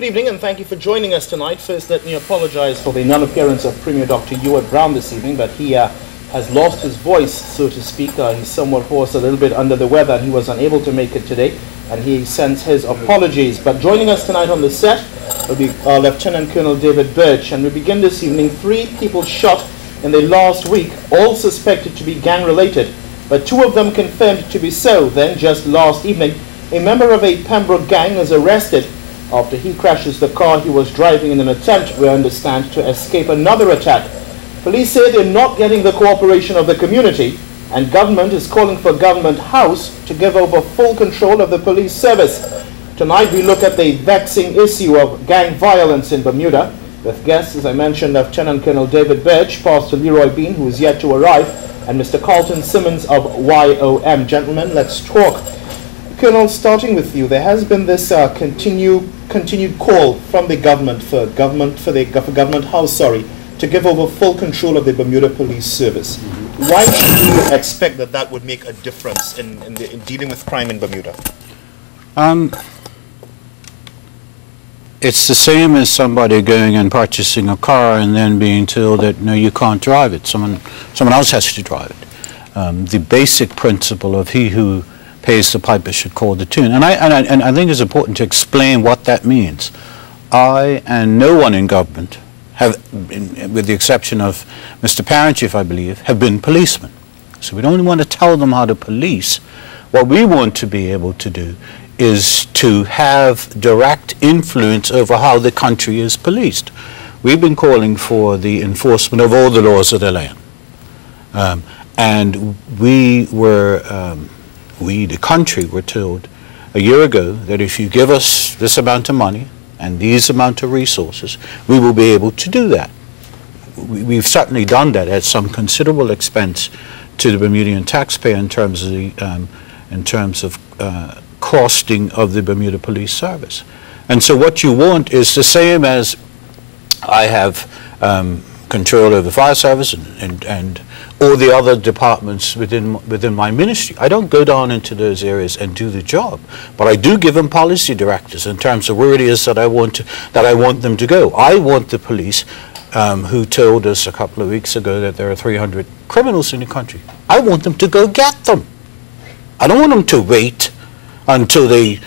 Good evening and thank you for joining us tonight. First, let me apologize for the non-appearance of Premier Dr. Ewart Brown this evening, but he has lost his voice, so to speak. He's somewhat hoarse, a little bit under the weather, and he was unable to make it today, and he sends his apologies. But joining us tonight on the set will be Lieutenant Colonel David Burch, and we begin this evening. 3 people shot in the last week, all suspected to be gang-related, but 2 of them confirmed to be so. Then, just last evening, a member of a Pembroke gang was arrested after he crashes the car he was driving in an attempt, we understand, to escape another attack. Police say they're not getting the cooperation of the community, and government is calling for Government House to give over full control of the police service. Tonight we look at the vexing issue of gang violence in Bermuda, with guests, as I mentioned, Lieutenant Colonel David Burch, Pastor Leroy Bean, who is yet to arrive, and Mr. Carlton Simmons of YOM. Gentlemen, let's talk. Colonel, starting with you, there has been this continued call from the government for Government House, to give over full control of the Bermuda Police Service. Why should we expect that would make a difference in dealing with crime in Bermuda? It's the same as somebody going and purchasing a car and then being told that, no, you can't drive it. Someone else has to drive it. The basic principle of he who pays the piper should call the tune. And I think it's important to explain what that means. I and no one in government have, with the exception of Mr. Parentchief, I believe, have been policemen. So we don't want to tell them how to police. What we want to be able to do is to have direct influence over how the country is policed. We've been calling for the enforcement of all the laws of the land. And we, the country, were told a year ago that if you give us this amount of money and these amount of resources, we will be able to do that. We've certainly done that at some considerable expense to the Bermudian taxpayer in terms of costing of the Bermuda Police Service. And so what you want is the same as I have control over the fire service and all the other departments within my ministry. I don't go down into those areas and do the job, but I do give them policy directives in terms of where it is that I want them to go. I want the police, who told us a couple of weeks ago that there are 300 criminals in the country. I want them to go get them. I don't want them to wait until they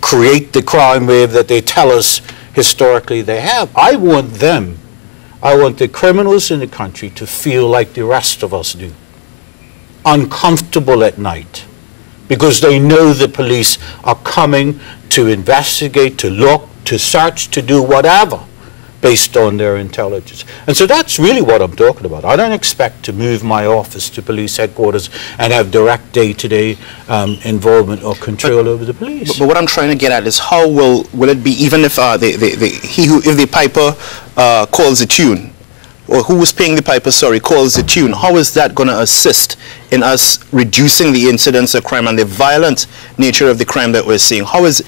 create the crime wave that they tell us historically they have. I want the criminals in the country to feel like the rest of us do, uncomfortable at night, because they know the police are coming to investigate, to look, to search, to do whatever based on their intelligence. And so that's really what I'm talking about. I don't expect to move my office to police headquarters and have direct day-to-day involvement or control over the police. But what I'm trying to get at is how will it be, even if if the piper calls the tune, or who was paying the piper, calls the tune, how is that going to assist in us reducing the incidence of crime and the violent nature of the crime that we're seeing? How is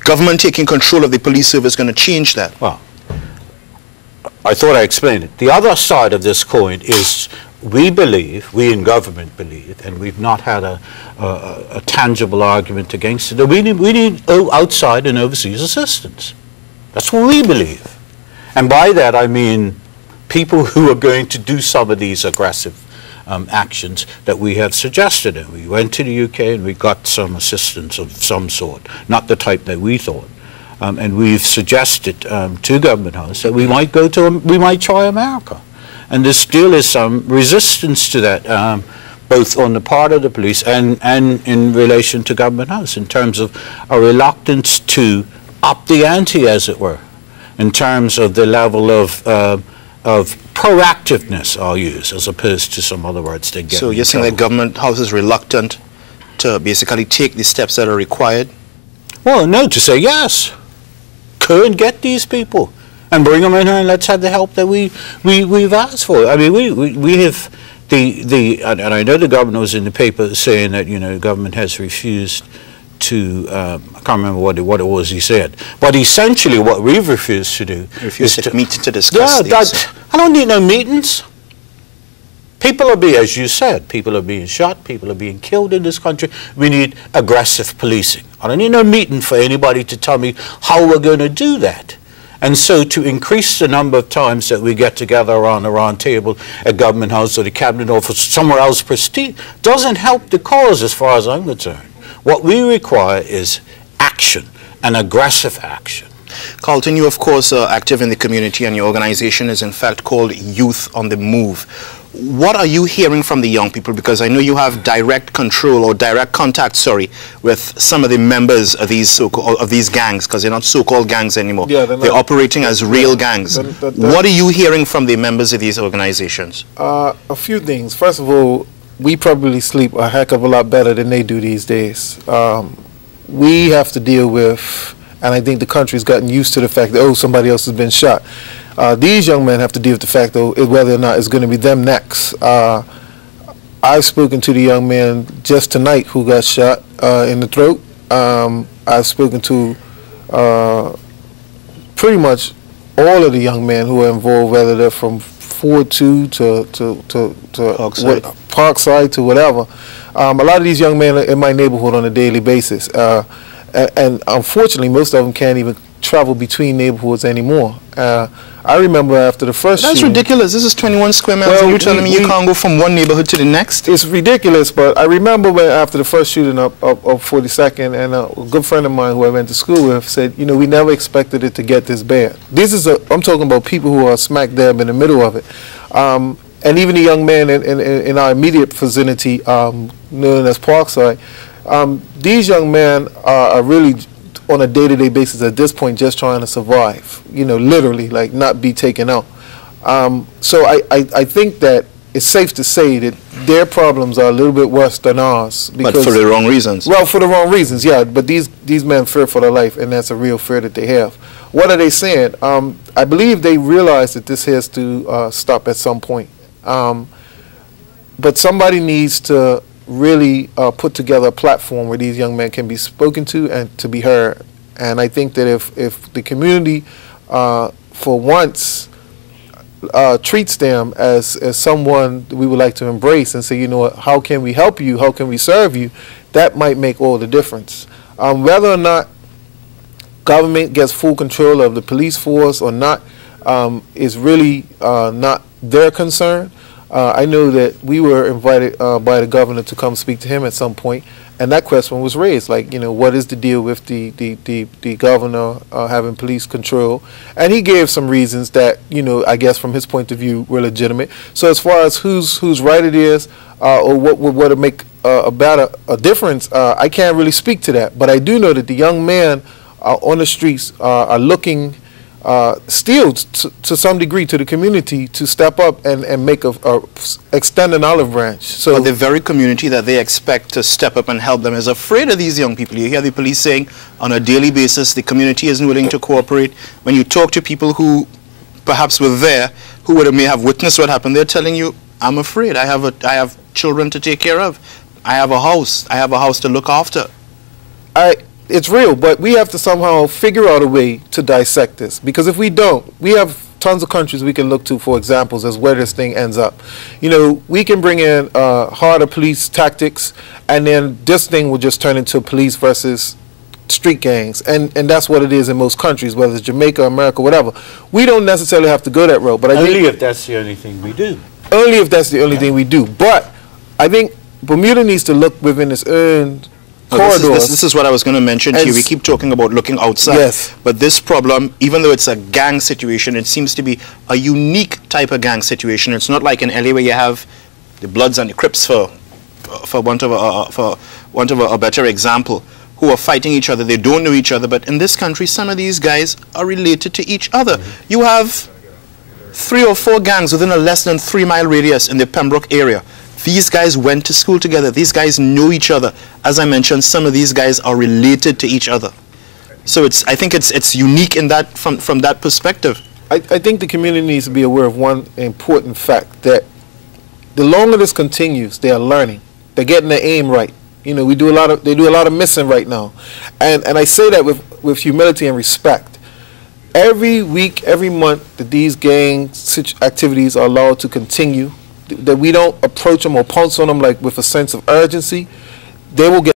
government taking control of the police service going to change that? Well, I thought I explained it. The other side of this coin is we in government believe, and we've not had a tangible argument against it, that we need outside and overseas assistance. That's what we believe. And by that I mean people who are going to do some of these aggressive actions that we have suggested. And we went to the UK and we got some assistance of some sort, not the type that we thought. And we've suggested to Government House that we might try America. And there still is some resistance to that, both on the part of the police and in relation to Government House, in terms of a reluctance to up the ante, as it were, in terms of the level of proactiveness, I'll use, as opposed to some other words they get. So you're saying that Government House is reluctant to basically take the steps that are required? Well, no, to say yes. Go and get these people and bring them in here and let's have the help that we've asked for. I mean, we have and I know the governor was in the paper saying that, you know, the government has refused to, I can't remember what it was he said, but essentially what we've refused to do is to meet to discuss these. I don't need no meetings. People are as you said, people are being shot, people are being killed in this country. We need aggressive policing. I don't need no meeting for anybody to tell me how we're going to do that. And so to increase the number of times that we get together around a round table at Government House or the Cabinet Office, somewhere else prestige, doesn't help the cause as far as I'm concerned. What we require is action, and aggressive action. Carlton, you of course are active in the community, and your organization is in fact called Youth on the Move. What are you hearing from the young people? Because I know you have direct control or direct contact, with some of the members of these gangs, because they're not so-called gangs anymore. Yeah, they're operating as real gangs. What are you hearing from the members of these organizations? A few things. First of all, we probably sleep a heck of a lot better than they do these days. We have to deal with, and I think the country's gotten used to the fact that, oh, somebody else has been shot. These young men have to deal with the fact, though, whether or not it's going to be them next. I've spoken to the young man just tonight who got shot in the throat. I've spoken to pretty much all of the young men who are involved, whether they're from 4-2 to Parkside to whatever. A lot of these young men are in my neighborhood on a daily basis. And unfortunately, most of them can't even travel between neighborhoods anymore. I remember after the first That's shooting, ridiculous. This is 21 square miles, and you're telling me you can't go from one neighborhood to the next? It's ridiculous, but I remember when after the first shooting up 42nd, and a good friend of mine who I went to school with said, you know, we never expected it to get this bad. I'm talking about people who are smack dab in the middle of it. And even the young man in our immediate vicinity, known as Parkside, these young men are really on a day-to-day basis at this point just trying to survive, you know, literally, like not be taken out. So I think that it's safe to say that their problems are a little bit worse than ours. But for the wrong reasons. Well, for the wrong reasons, yeah. But these men fear for their life, and that's a real fear that they have. What are they saying? I believe they realize that this has to stop at some point. But somebody needs to really put together a platform where these young men can be spoken to and to be heard. And I think that if the community, for once, treats them as someone we would like to embrace and say, you know what, how can we help you, how can we serve you, that might make all the difference. Whether or not government gets full control of the police force or not is really not their concern. I know that we were invited by the governor to come speak to him at some point, and that question was raised, like, you know, what is the deal with the governor having police control? And he gave some reasons that, you know, I guess from his point of view were legitimate. So as far as whose right it is or what would make a difference, I can't really speak to that. But I do know that the young men on the streets are looking still to some degree to the community to step up and make extend an olive branch. So but the very community that they expect to step up and help them is afraid of these young people. You hear the police saying on a daily basis the community isn't willing to cooperate. When you talk to people who perhaps were there, who may have witnessed what happened, they're telling you, I'm afraid. I have children to take care of. I have a house. I have a house to look after. It's real, but we have to somehow figure out a way to dissect this. Because if we don't, we have tons of countries we can look to for examples as where this thing ends up. You know, we can bring in harder police tactics, and then this thing will just turn into police versus street gangs. And that's what it is in most countries, whether it's Jamaica, America, whatever. We don't necessarily have to go that road. But I only if that's the only thing we do. Only if that's the only thing we do. But I think Bermuda needs to look within its own corridors. This is what I was going to mention to you. We keep talking about looking outside. Yes. But this problem, even though it's a gang situation, it seems to be a unique type of gang situation. It's not like in LA where you have the Bloods and the Crips, for want of a better example, who are fighting each other. They don't know each other. But in this country, some of these guys are related to each other. You have 3 or 4 gangs within a less than 3-mile radius in the Pembroke area. These guys went to school together. These guys know each other. As I mentioned, some of these guys are related to each other. So I think it's unique in that from that perspective. I think the community needs to be aware of one important fact, that the longer this continues, they are learning. They're getting their aim right. You know, they do a lot of missing right now. And I say that with humility and respect. Every week, every month that these gang activities are allowed to continue, that we don't approach them or pounce on them like with a sense of urgency, they will get